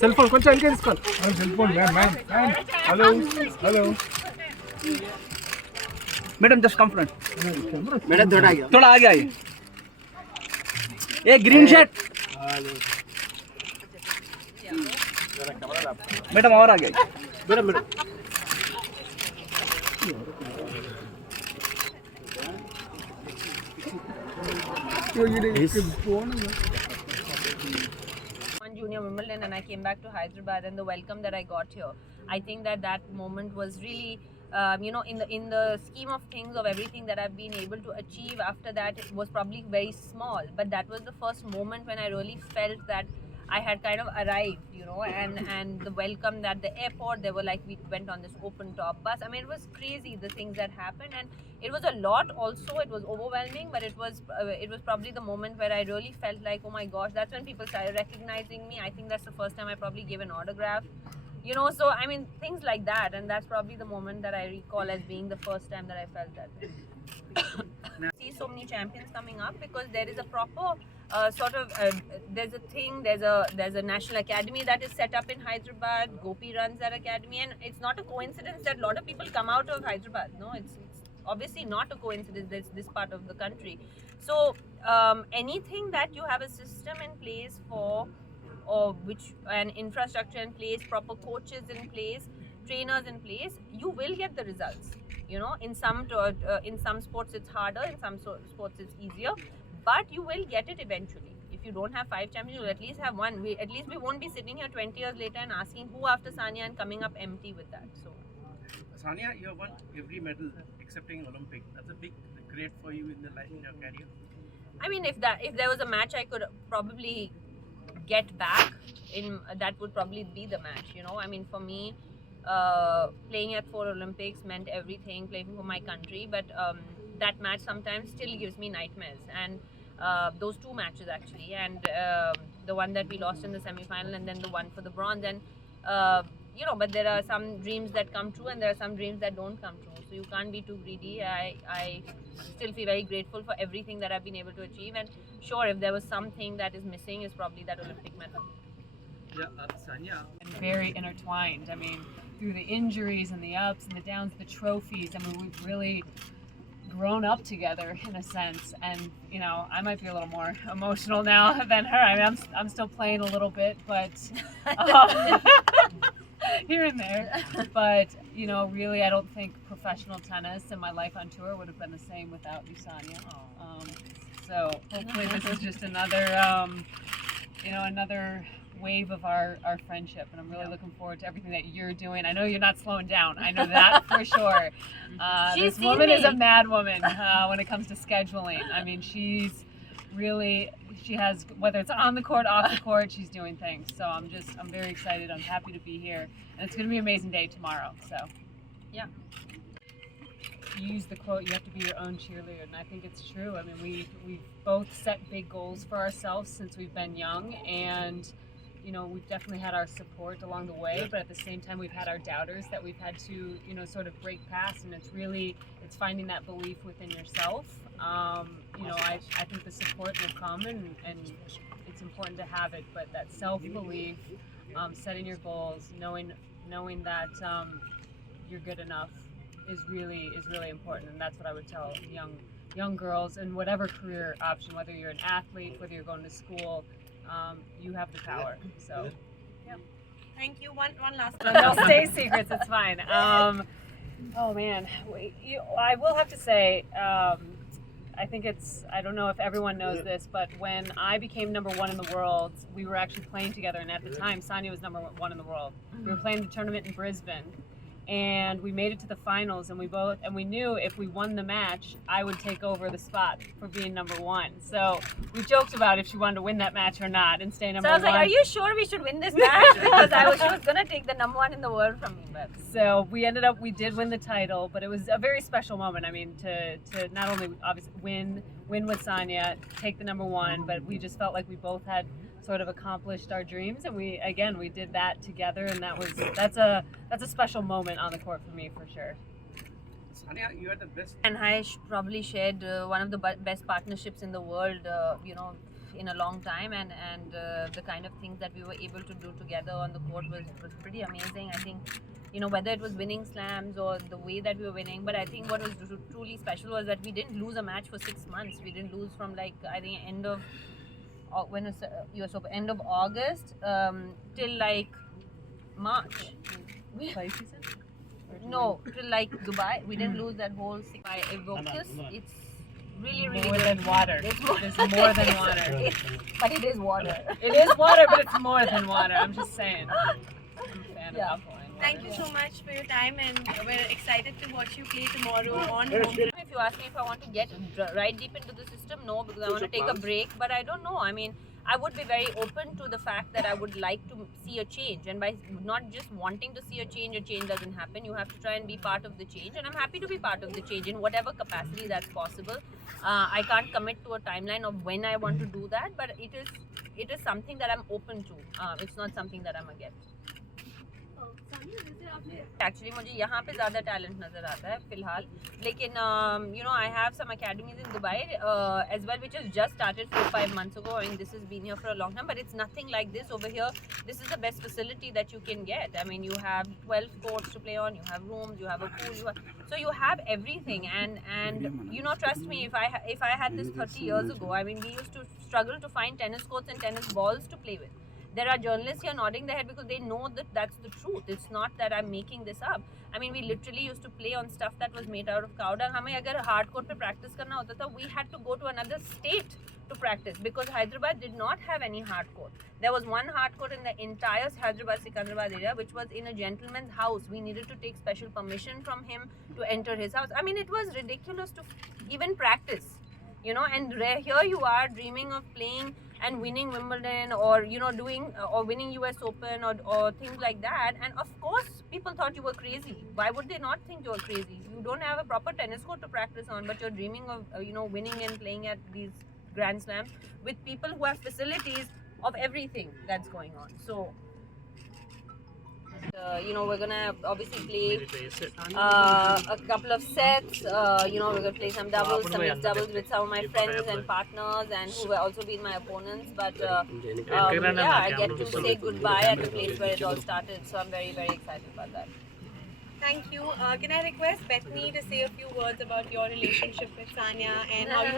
Cell phone కొంచెం వెనక తీసుకోండి. Cell phone hello hello madam just come front madam थोड़ा आगे आइए ये ग्रीन शर्ट मैडम और आगे आइए madam madam Junior Wimbledon and I came back to Hyderabad, and the welcome that I got here, I think that moment was really in the scheme of things of everything that I've been able to achieve after that, it was probably very small, but that was the first moment when I really felt that I had kind of arrived, and the welcome at the airport, they were like, we went on this open top bus. I mean, it was crazy, the things that happened, and it was a lot also. It was overwhelming, but it was probably the moment where I really felt like, oh my gosh, that's when people started recognizing me. I think that's the first time I probably gave an autograph. So I mean, things like that, and that's probably the moment that I recall as being the first time that I felt that way. See so many champions coming up because there is a proper there's a national academy that is set up in Hyderabad. Gopi runs that academy, and it's not a coincidence that a lot of people come out of Hyderabad. No, it's obviously not a coincidence. There's this part of the country. So anything that you have a system in place for, or which an infrastructure in place, proper coaches in place, trainers in place, you will get the results. In some sports it's harder, in some sports it's easier, but you will get it eventually. If you don't have 5 champions, you'll at least have one. At least we won't be sitting here 20 years later and asking who after Sania and coming up empty with that. So Sania, you have won every medal excepting Olympic. That's a big great for you in your career. I mean, if there was a match I could probably get back in, that would probably be the match. I mean, for me, playing at 4 Olympics meant everything, playing for my country, but that match sometimes still gives me nightmares, and those 2 matches actually, and the one that we lost in the semi-final, and then the one for the bronze, and but there are some dreams that come true and there are some dreams that don't come true, so you can't be too greedy. I still feel very grateful for everything that I've been able to achieve, and sure, if there was something that is missing, is probably that Olympic medal. Sania, and very intertwined. I mean, through the injuries and the ups and the downs, the trophies, I mean, we've really grown up together in a sense, and I might be a little more emotional now than her. I mean, I'm still playing a little bit, but here and there, but really I don't think professional tennis and my life on tour would have been the same without you, Sania. So hopefully this is just another another wave of our friendship, and I'm really looking forward to everything that you're doing. I know you're not slowing down, I know that for sure. This woman is a mad woman when it comes to scheduling. I mean, she has, whether it's on the court, off the court, she's doing things. So I'm very excited. I'm happy to be here, and it's going to be an amazing day tomorrow. So yeah, you use the quote, you have to be your own cheerleader, and I think it's true. I mean, we've both set big goals for ourselves since we've been young, and we've definitely had our support along the way, but at the same time we've had our doubters that we've had to sort of break past, and it's finding that belief within yourself. I think the support will come, and it's important to have it, but that self-belief, setting your goals, knowing that you're good enough is really important, and that's what I would tell young girls in whatever career option, whether you're an athlete, whether you're going to school, you have the power. So yeah. Thank you. One last one. No, stay secrets, it's fine. Oh man, I will have to say, I think I don't know if everyone knows this, but when I became number 1 in the world, we were actually playing together, and at the time Sania was number 1 in the world. We were playing the tournament in Brisbane, and we made it to the finals, and we knew if we won the match, I would take over the spot for being number one. So we joked about if she wanted to win that match or not and stay number So I was one. like, are you sure we should win this match? Because she was going to take the number one in the world from me. But So we did win the title, but it was a very special moment. I mean, to not only obviously win with Sania, take the number one, but we just felt like we both had sort of accomplished our dreams, and we did that together, and that's a special moment on the court for me for sure. Sania, you are the best. and I probably shared one of the best partnerships in the world, in a long time, and the kind of things that we were able to do together on the court was pretty amazing. I think, whether it was winning slams or the way that we were winning, but I think what was truly special was that we didn't lose a match for 6 months. We didn't lose from I think end of US Open, end of August till March. Play season? No, till Dubai. We didn't lose that whole by Evocus. It's really, really More good. than water. It's It's more than water. But it is water. It is water, but it's more than water. I'm just saying. I'm a fan of Yeah. alkaline water. Thank you so much for your time, and we're excited to watch you play tomorrow on home. If you ask me if I want to get right deep into the system, no, because I want to take a break. But I don't know. I mean, I would be very open to the fact that I would like to see a change, and by not just wanting to see a change doesn't happen. You have to try and be part of the change, and I'm happy to be part of the change in whatever capacity that's possible. I can't commit to a timeline of when I want to do that, but it is something that I'm open to. It's not something that I'm against. Actually, मुझे यहाँ पे ज़्यादा talent नज़र आता है फिलहाल, लेकिन I have some academies in Dubai as well, which has just started 4-5 months ago, and this has been here for a long time, but it's nothing like this over here. This is the best facility that you can get. I mean, you have 12 courts to play on, you have rooms, you have a pool, so you have everything, and trust me, if I had this 30 years ago, I mean, we used to struggle to find tennis courts and tennis balls to play with. There are journalists here nodding their head because they know that that's the truth. It's not that I'm making this up. I mean, we literally used to play on stuff that was made out of cow dung. हमें अगर hard court पे practice करना होता था, we had to go to another state to practice because Hyderabad did not have any hard court. There was one hard court in the entire Hyderabad-Sikandrabad area, which was in a gentleman's house. We needed to take special permission from him to enter his house. I mean, it was ridiculous to even practice, and here you are dreaming of playing and winning Wimbledon, or doing or winning US Open or things like that, and of course people thought you were crazy. Why would they not think you were crazy? You don't have a proper tennis court to practice on, but you're dreaming of winning and playing at these Grand Slams with people who have facilities of everything that's going on. So we're gonna obviously play a couple of sets. We're gonna play some doubles, some mixed doubles with some of my friends and partners, and who have also been my opponents. But I get to say goodbye at the place where it all started. So I'm very, very excited about that. Thank you. Can I request Bethany to say a few words about your relationship with Sania and how you